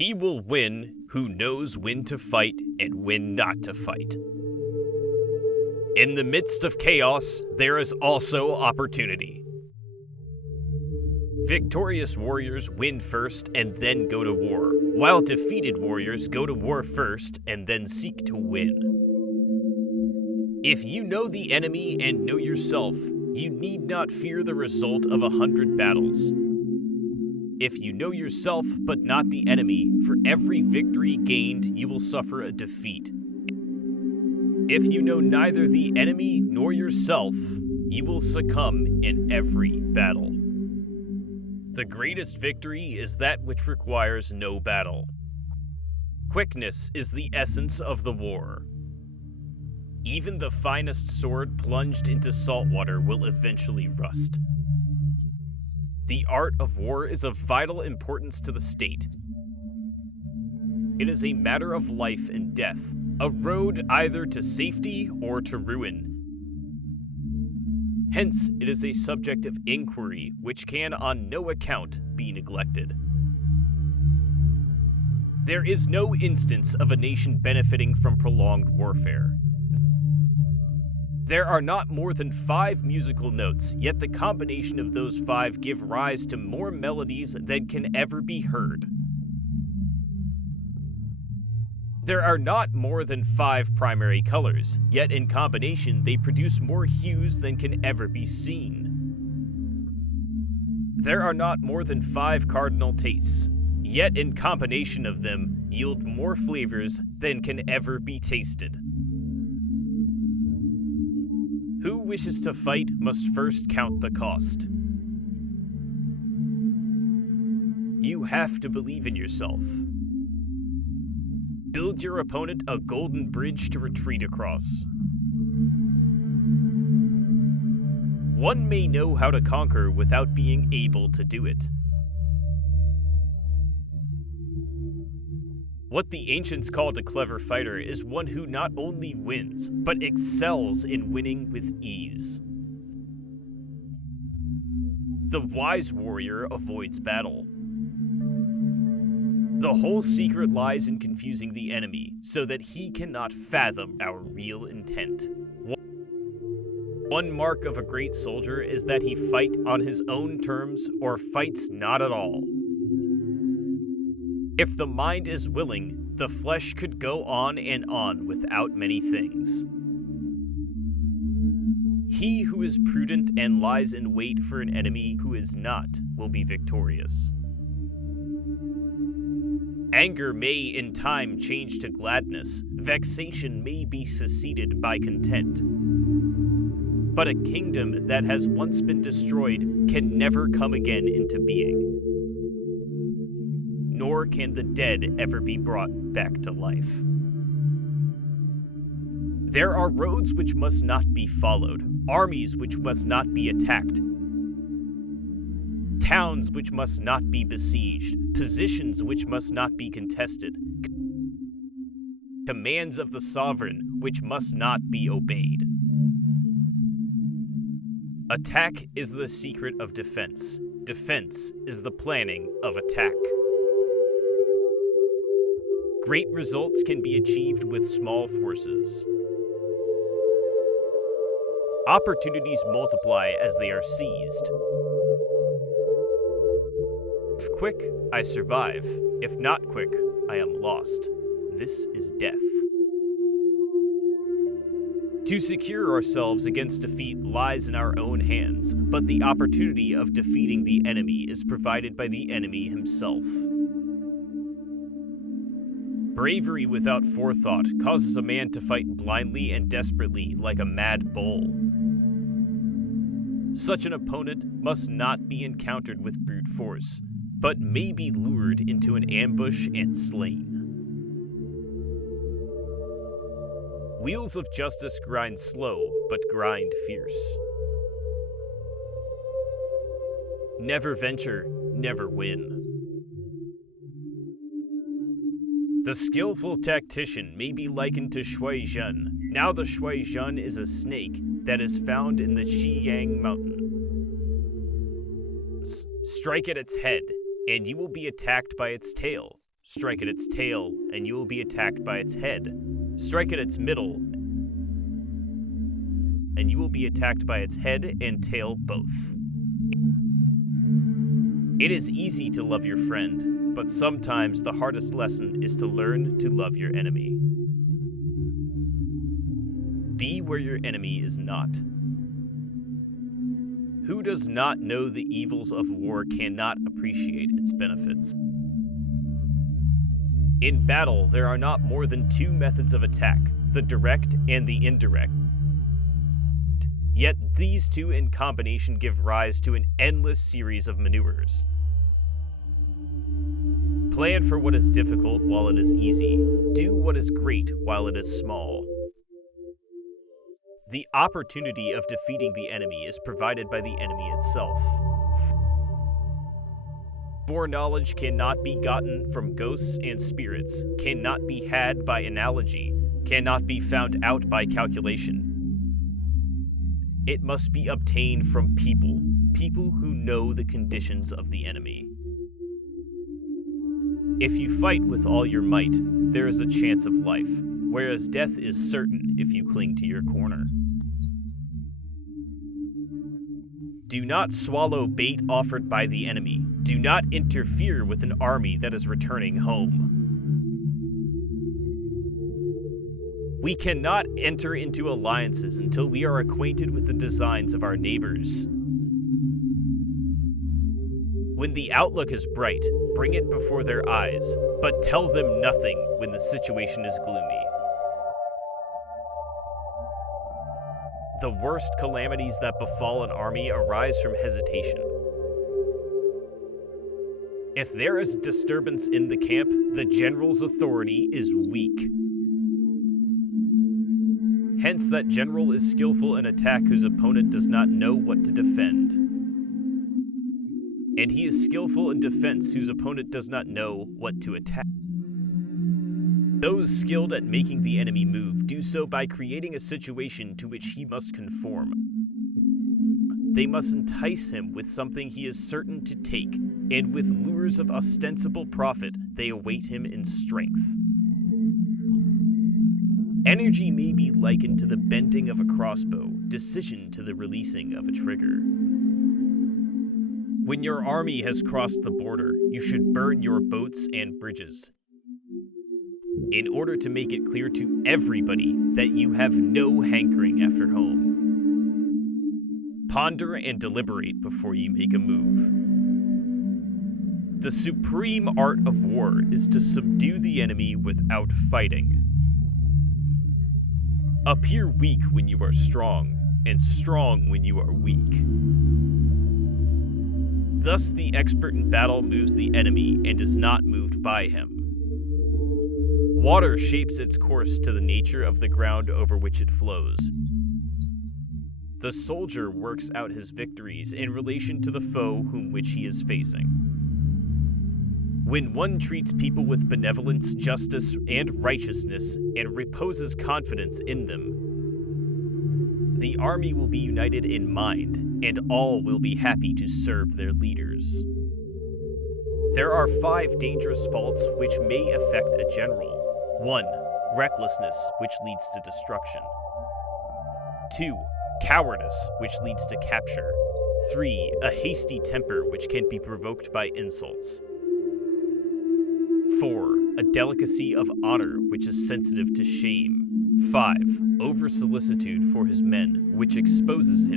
He will win who knows when to fight and when not to fight. In the midst of chaos, there is also opportunity. Victorious warriors win first and then go to war, while defeated warriors go to war first and then seek to win. If you know the enemy and know yourself, you need not fear the result of 100 battles. If you know yourself but not the enemy, for every victory gained, you will suffer a defeat. If you know neither the enemy nor yourself, you will succumb in every battle. The greatest victory is that which requires no battle. Quickness is the essence of the war. Even the finest sword plunged into salt water will eventually rust. The art of war is of vital importance to the state. It is a matter of life and death, a road either to safety or to ruin. Hence, it is a subject of inquiry which can on no account be neglected. There is no instance of a nation benefiting from prolonged warfare. There are not more than 5 musical notes, yet the combination of those 5 give rise to more melodies than can ever be heard. There are not more than 5 primary colors, yet in combination they produce more hues than can ever be seen. There are not more than 5 cardinal tastes, yet in combination of them yield more flavors than can ever be tasted. Who wishes to fight must first count the cost. You have to believe in yourself. Build your opponent a golden bridge to retreat across. One may know how to conquer without being able to do it. What the ancients called a clever fighter is one who not only wins, but excels in winning with ease. The wise warrior avoids battle. The whole secret lies in confusing the enemy, so that he cannot fathom our real intent. One mark of a great soldier is that he fight on his own terms or fights not at all. If the mind is willing, the flesh could go on and on without many things. He who is prudent and lies in wait for an enemy who is not will be victorious. Anger may in time change to gladness, vexation may be succeeded by content. But a kingdom that has once been destroyed can never come again into being. Nor can the dead ever be brought back to life. There are roads which must not be followed, armies which must not be attacked, towns which must not be besieged, positions which must not be contested, commands of the sovereign which must not be obeyed. Attack is the secret of defense. Defense is the planning of attack. Great results can be achieved with small forces. Opportunities multiply as they are seized. If quick, I survive. If not quick, I am lost. This is death. To secure ourselves against defeat lies in our own hands, but the opportunity of defeating the enemy is provided by the enemy himself. Bravery without forethought causes a man to fight blindly and desperately like a mad bull. Such an opponent must not be encountered with brute force, but may be lured into an ambush and slain. Wheels of justice grind slow, but grind fierce. Never venture, never win. The skillful tactician may be likened to Shui Zhen. Now the Shui Zhen is a snake that is found in the Xiyang Mountains. Strike at its head, and you will be attacked by its tail. Strike at its tail, and you will be attacked by its head. Strike at its middle, and you will be attacked by its head and tail both. It is easy to love your friend, but sometimes the hardest lesson is to learn to love your enemy. Be where your enemy is not. Who does not know the evils of war cannot appreciate its benefits. In battle, there are not more than two methods of attack, the direct and the indirect. Yet these two in combination give rise to an endless series of maneuvers. Plan for what is difficult while it is easy. Do what is great while it is small. The opportunity of defeating the enemy is provided by the enemy itself. Foreknowledge cannot be gotten from ghosts and spirits, cannot be had by analogy, cannot be found out by calculation. It must be obtained from people who know the conditions of the enemy. If you fight with all your might, there is a chance of life, whereas death is certain if you cling to your corner. Do not swallow bait offered by the enemy. Do not interfere with an army that is returning home. We cannot enter into alliances until we are acquainted with the designs of our neighbors. When the outlook is bright, bring it before their eyes, but tell them nothing when the situation is gloomy. The worst calamities that befall an army arise from hesitation. If there is disturbance in the camp, the general's authority is weak. Hence, that general is skillful in attack whose opponent does not know what to defend. And he is skillful in defense whose opponent does not know what to attack. Those skilled at making the enemy move do so by creating a situation to which he must conform. They must entice him with something he is certain to take, and with lures of ostensible profit, they await him in strength. Energy may be likened to the bending of a crossbow, decision to the releasing of a trigger. When your army has crossed the border, you should burn your boats and bridges, in order to make it clear to everybody that you have no hankering after home. Ponder and deliberate before you make a move. The supreme art of war is to subdue the enemy without fighting. Appear weak when you are strong, and strong when you are weak. Thus the expert in battle moves the enemy and is not moved by him. Water shapes its course to the nature of the ground over which it flows. The soldier works out his victories in relation to the foe whom which he is facing. When one treats people with benevolence, justice, and righteousness, and reposes confidence in them, the army will be united in mind, and all will be happy to serve their leaders. There are 5 dangerous faults which may affect a general. 1. Recklessness, which leads to destruction. 2. Cowardice, which leads to capture. 3. A hasty temper, which can be provoked by insults. 4. A delicacy of honor, which is sensitive to shame. 5. Over-solicitude for his men, which exposes him